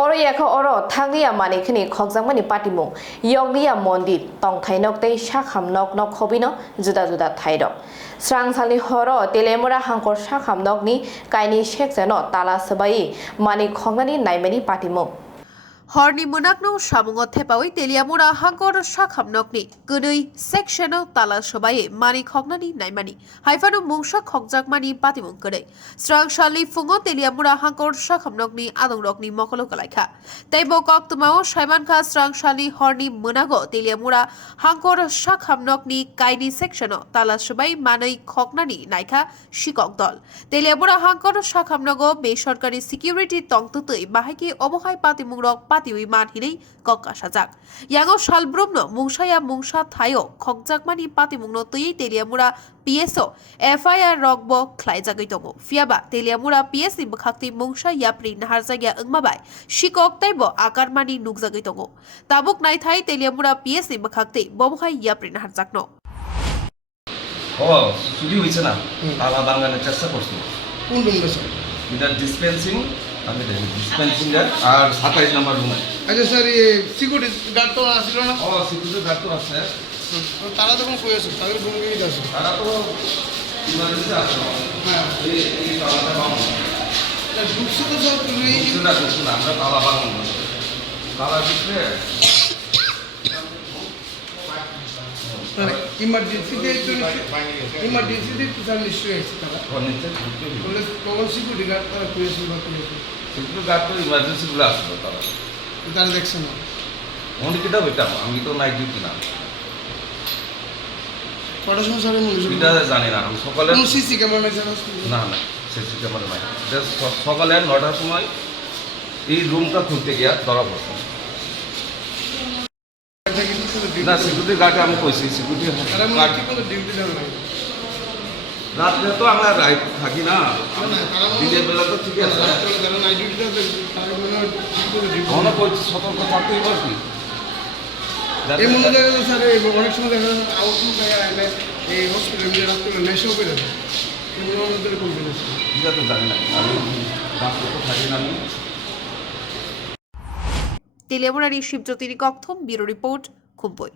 Oroyaka oro thanglia manikini khokjangmani patimung yoglia mondir tongthainok tei sakhamnok nok khobino juda juda thairok srangsali horo telemura hangkor sakhamnokni kaini sekjano tala sabai manik khongnani naimani patimung Horni munakno samungo thepawai teliamura hangkor sakhamnokni gwnui sectiono tala sobaye mani khognani naimani haifanu mungsa khokjakmani patimung gwnei srangshali fungo teliamura hangkor sakhamnokni adongrokni mokolo kalaikha teibo koktumao saimankha srangshali horni munago teliamura hangkor sakhamnokni kaini sectiono tala sobai manai khognani naikha shikok dol teliamura hangkor sakhamnogo besorkari security tongtutui bahaiki obohai patimungrok Tiwi man hinei kokka sajak yango salbrumno mungsaya mungsa thayo khokjakmani patimungno tui teliamura PSO FIR rokbo khlaijagoi tongo fiaba teliamura PS ni bkhakti mungsa yapri naharjagya angmabai shikok taibo akarmani nugjagoi tongo tabuk naithai teliamura PS ni bkhakti bobohai yapri naharjakno চুরি হয়েছে না তালা বাঙানোর চেষ্টা করছি কোন রুমটা sir এটা dispensing আমি ডিসপেন্সিং আর 27 নম্বর রুম আচ্ছা স্যার এই সিকিউরিটি গার্ড তো আসছিল না সিকিউরিটি গার্ড তো আছে তারা তখন কই আছে তাদের ভূমিকা আছে তারা তো ইমার্জেন্সি আছে হ্যাঁ এই তালাটা বাঙানো ঢুকছে তো স্যার তুমি ঢুকছে না আমরা তালা বাঙানো তালা দিচ্ছে ইমার্জেন্সিতে স্যার নিশ্চয়ই আছে তারা বলে তখন সিকিউরিটি গার্ড তারা করেছিল বা করেছিল সিকিউরিটি গার্ড তো ইমার্জেন্সিগুলো আসলো তারা দেখছে না অনেকটা হইতাম আমি তো নাইট ডিউটি না কটার সময় স্যার এটা জানি না আমি সকালে সিসি ক্যামেরা নাই স্যার না সিসি ক্যামেরা নাই সকালে 9টার সময় এই রুমটা খুলতে গিয়া ধরা পড়ছে না সিকিউরিটি গার্ডে আমি কইছি সিকিউরিটি গার্ড ডিউটি দেওয়া নাই রাত্রে তো আমরা রাইট থাকি না দিনের বেলা তো ঠিক আছে যারা নাইট ডিউটিতে আছে তারা মনে হয় আমরা কইছি সতর্ক থাকতে এবার কি এই মনে দেখা যায় স্যার অনেক সময় দেখা যায় আউটলুক এই হসপিটালে রাত্রে নেশাও করে দেয় এগুলো আমাদের কমপ্লেন আছে এটা তো জানি না আমি রাত্রে তো থাকি না আমি তেলিয়ামুড়ার শিবজ্যোতির কক্ষম ব্যুরো রিপোর্ট খুবই